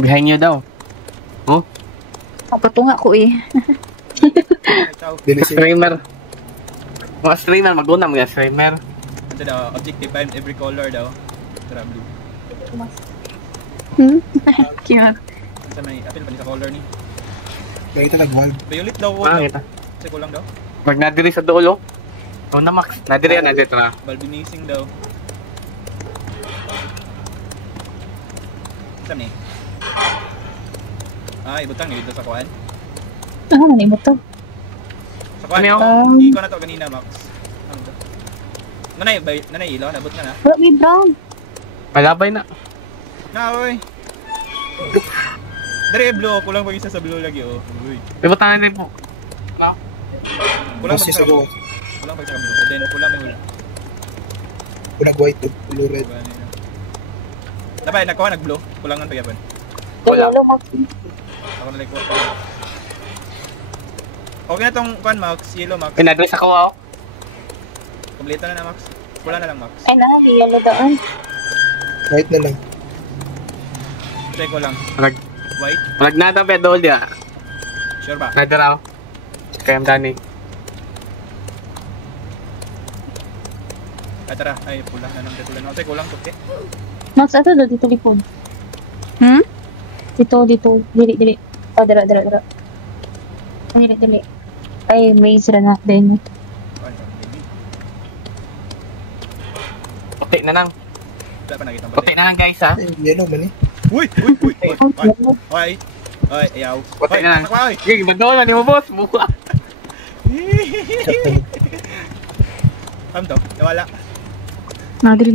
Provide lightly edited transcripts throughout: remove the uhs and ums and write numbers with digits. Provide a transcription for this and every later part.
Behind nyo daw. Oh? Patunga ko eh. Streamer. Mga streamer, mag-una mga streamer. Ito daw, objective find every color daw. Tara, blue. Kiyar. Sa may apil pa ni sa color ni. Kaya ito nag-wild. Violet daw. Kita. Kasi kulang daw. Pag nadiri sa dulo. Oh na Max. Nadiri yan, nadiri na. Balbinising daw. Sa may. Ibutang ni dito sa kuan. Ano mo to? Sa kuan. Ano Iko na to kanina, Max. Ano to? Nanay ilaw, nabot ka na. Wala may brown. Malabay na. Na, oy. Dere blue, kulang pag isa sa blue lagi oh. Uy. Ibutangan din po. No? Kulang pag Kasi isa sa go. Kulang pag isa blue. Then kulang may Kulang white, blue red. Dabay nakuha nag-blue. Kulangan pa yapon. Wala. Yellow Max. Ako na like what. Okay na tong pan Max, yellow Max. Pinadres ako ako. Kompleto na Max. Kulang na lang Max. Ay na, yellow daan. White na lang. Check ko lang. White. Malag nada pa dol dia. Sure ba? Nada raw. Kaya Dani. Ay tara, ay pula na lang kulang. Okay, kulang to. Okay. Max, ato do dito likod. Dito. Dili. Oh, dira. Dili. Ay, maze ra na din. Okay na lang. Wala pa nakita Okay na lang guys ha. Yellow man eh. Uy. Oy, ayaw. Okay na lang. Oy. Sige, magdala ni mo boss. Buka. Pam to, nawala. Nadiri.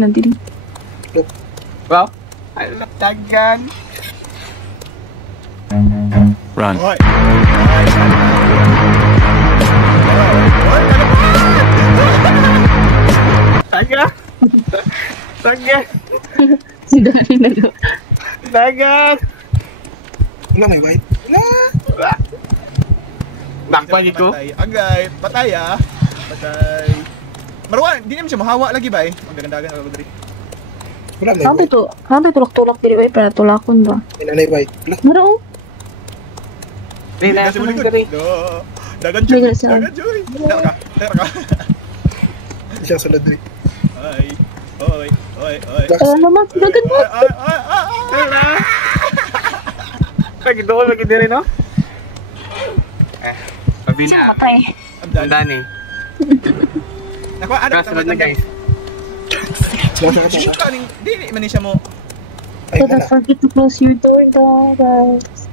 Wow. Ay, latagan. Run. Oy. Taga. Si Dani na do. Taga. Wala may white. Wala. Bakpa dito. Agay, patay ah. Patay. Marwan, di naman siya mahawa lagi ba eh. Ang dagan-dagan ako diri. Wala may Habi white. to tulak diri ay para tulakon ba. Inanay white. Wala. Maro. Hindi na Kasi ako malikod. nagdari. Dagan joy. Dagan siya. Dagan joy. Tara ka. Hindi siya sa ladri. Ay. Oy. Ano Max, dagan mo. Ay. Lagi doon, lagi diri no? Sabi na. Patay. Ang Dani. Nakuha, ano? Kasunod na guys. Shoot ka, di man siya mo. Ay, So don't wala. forget to close your door, guys.